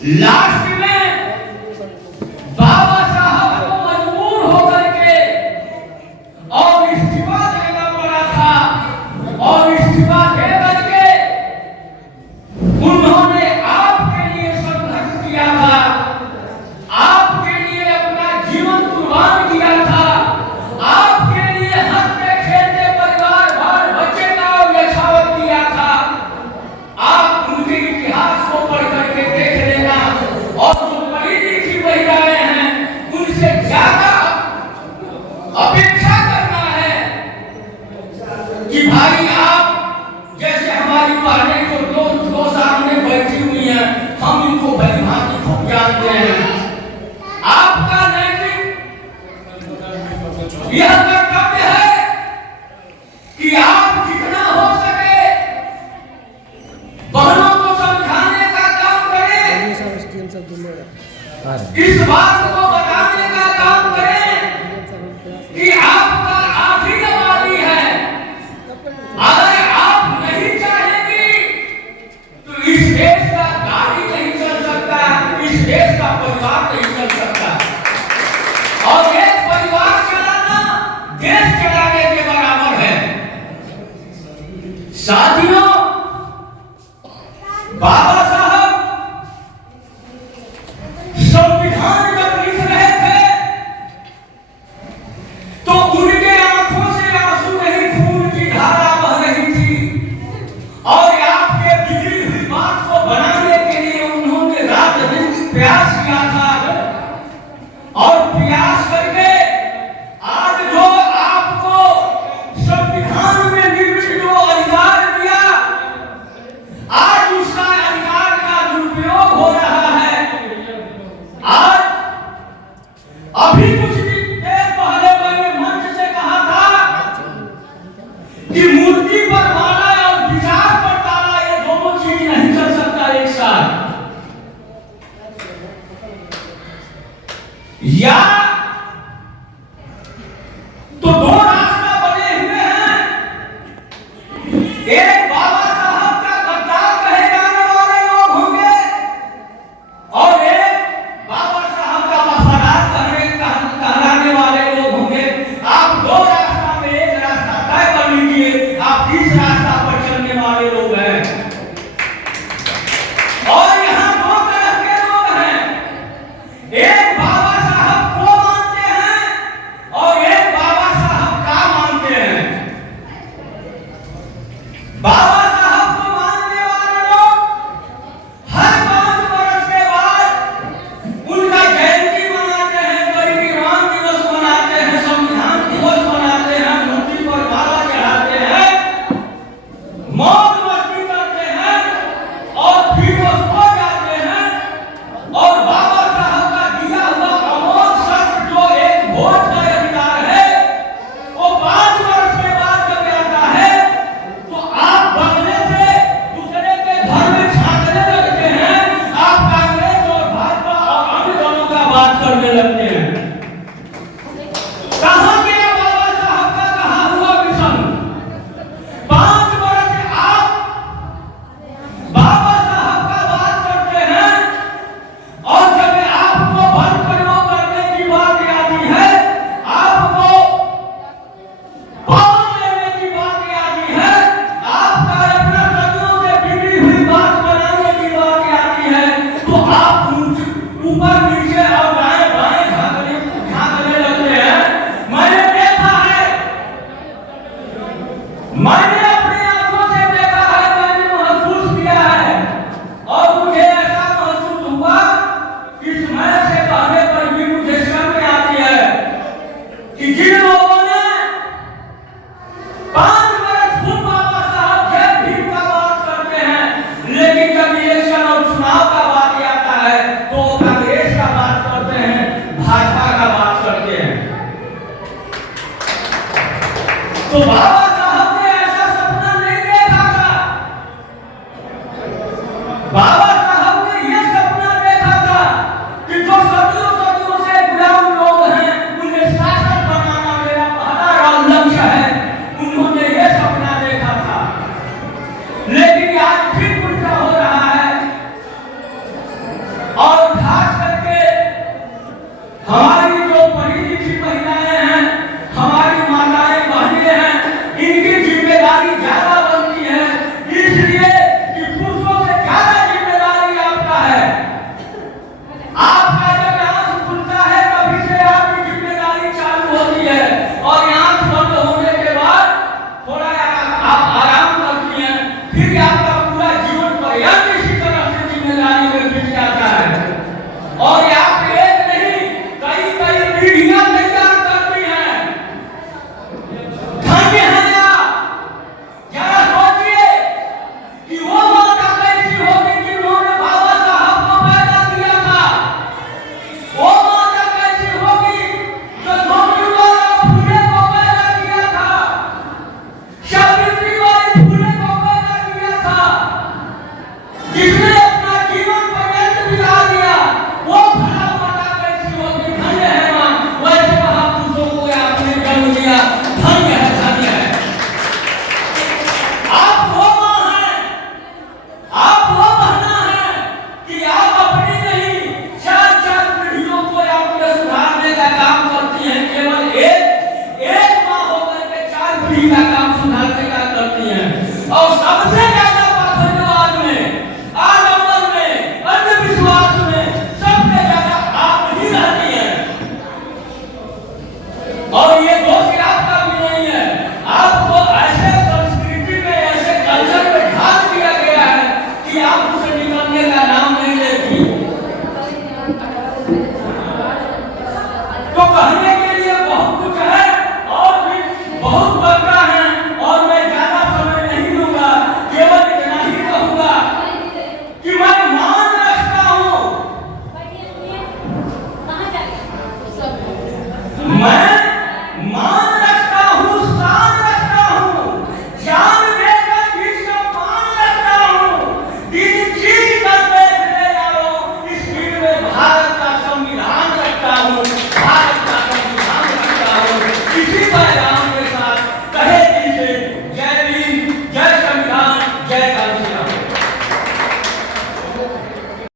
Last में बाबा साहब को मजबूर होकर के और इस्तीफा देना पड़ा था और इस्तीफा दे करके उन्होंने आपके लिए संघर्ष किया था, आपके लिए अपना जीवन कुर्बान किया था, आपके लिए हंसते खेलते परिवार बाल बच्चे का यछावत किया था। आप उनके इतिहास को पढ़ करके देख लेना और जो पढ़ी लिखी महिलाएं हैं उनसे ज्यादा अपेक्षा करना है कि भाई आप जैसे हमारी बहनें जो दो सामने बैठी हुई हैं, हम इनको भली भांति खूब जानते हैं। आपका नैतिक यह कर्तव्य है कि आप जितना हो सके बहनों को समझाने का काम करें, इस बात को बताने का काम करें कि आपका आखिरी आबादी है। अगर आप नहीं चाहेंगी तो इस देश का गाड़ी नहीं चल सकता, इस देश का परिवार नहीं चल सकता। और एक परिवार चलाना देश चलाने के बराबर है। साथियों, बाबा साहब संविधान जब लिख रहे थे तो उनके आंखों से आंसू नहीं, खून की धारा बह रही थी। और आपके बिगड़ी हुई बात को बनाने के लिए उन्होंने रात दिन प्रयास किया था और प्रयास करके आज जो आपको संविधान में निर्मित जो अधिकार दिया, आज उसका अधिकार का दुरुपयोग हो रहा है। आज अभी कुछ देर पहले मैंने मंच से कहा था कि मूर्ति पर माला और विचार पर ताला, ये दोनों चीज नहीं चल सकता एक साथ। या तो दो रास्ता बने हुए हैं, एक बाबा साहब का गद्दार कहे जाने वाले लोग होंगे और एक बाबा साहब का वफादार कहलाने वाले लोग होंगे। आप दो रास्ता में एक रास्ता तय कर लीजिए, आप किस रास्ता पर चलने वाले लोग हैं। और यहाँ दो तरह के लोग हैं, एक बाबा साहब को मानते हैं और एक बाबा साहब का मानते हैं। बाबा साहब को मानने वाले लोग हर 5 वर्ष के बाद उनका जयंती मनाते हैं, परिनिर्वाण दिवस मनाते हैं, संविधान दिवस मनाते हैं, मूर्ति पर माला चढ़ाते हैं, मौज मस्ती करते हैं और फिर वो सो जाते हैं। और बाबा साहब का दिया हुआ अमोघ शस्त्र जो एक वोट का अधिकार है, वो 5 वर्ष के बाद जब आता है तो आप मैं